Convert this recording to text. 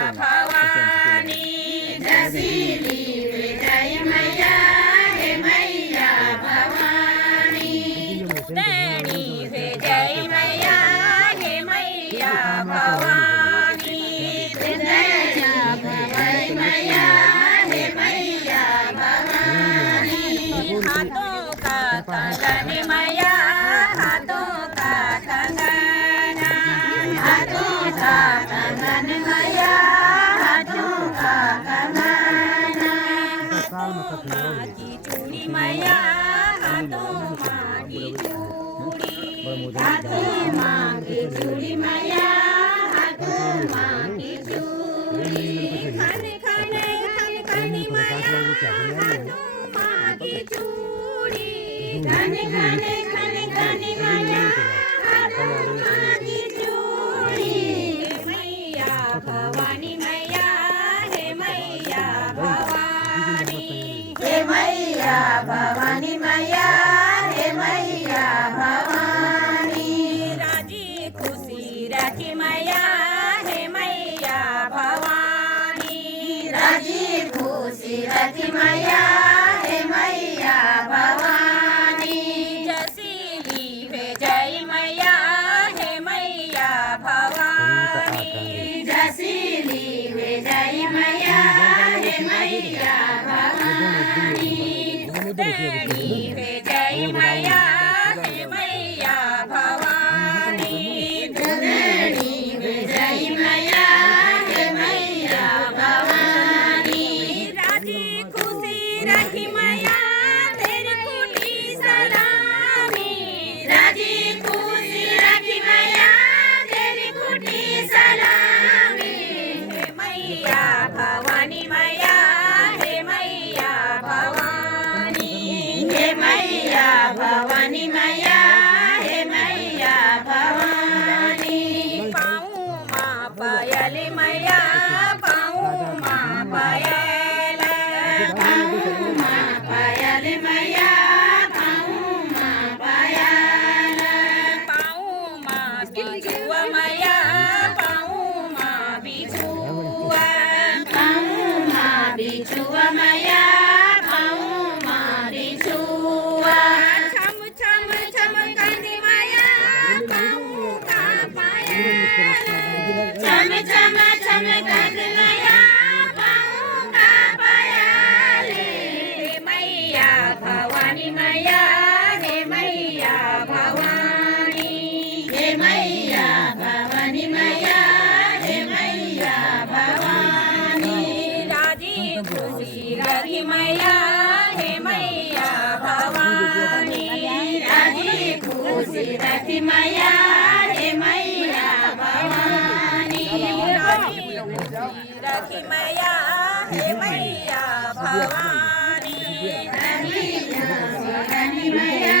भवानी जसीली जय मैया हे मैया भवानी तेरी है जय मैया हे मैया भवानी मैया मैया हे मैया भवानी हाथों का कंगन मैया हाथों का कंगन हाथों का कंगन मैया हाथों का कंगन हाथों माँ की चूड़ी मैया हाथों माँ की चूड़ी हाथों माँ की चूड़ी मैया हाथों माँ की चूड़ी खाने खाने खाने खाने मैया हाथों माँ की चूड़ी खाने खाने खाने खाने मैया हाथों माँ की चूड़ी मैया भवानी मैया हे मैया भवानी हे मैया भवानी मैया हे मैया भवानी राजी खुशी रखी मैया हे मैया भवानी राजी खुशी रखी मैया हे मैया भवानी जसीली है जय मैया हे मैया भवानी जसीली है जय मैया हे मैया भवानी तेरी है जय मैया हे मैया भवानी तेरी है जय मैया हे मैया भवानी राजी खुशी रखी मैया तेरी कुटी सलामी राजी खुशी रखी मैया तेरी कुटी सलामी हे मैया भवानी मैया हे मैया भवानी हे मैया भवानी मैया हे मैया भवानी पाऊँ माँ पायल मैया पाऊँ माँ पायल पाऊँ माँ पायल मैया पाऊँ माँ पायल पाऊँ माँ बिछुआ मैया पाऊँ माँ बिछुआ पाऊँ माँ बिछुआ मैया पाऊँ माँ बिछुआ छम छम छम कंदी मैया पाऊँ का पायल छम छम छम कंदी मैया पाऊँ का पायल हे मैया भवानी मैया हे मैया भवानी हे मैया भवानी मैया हे मैया भवानी राजी खुशी रखी मैया हे मैया भवानी राजी खुशी रखी मैया हे मैया भवानी राजी खुशी रखी मैया हे मैया भवानी राजी खुशी रखी मैया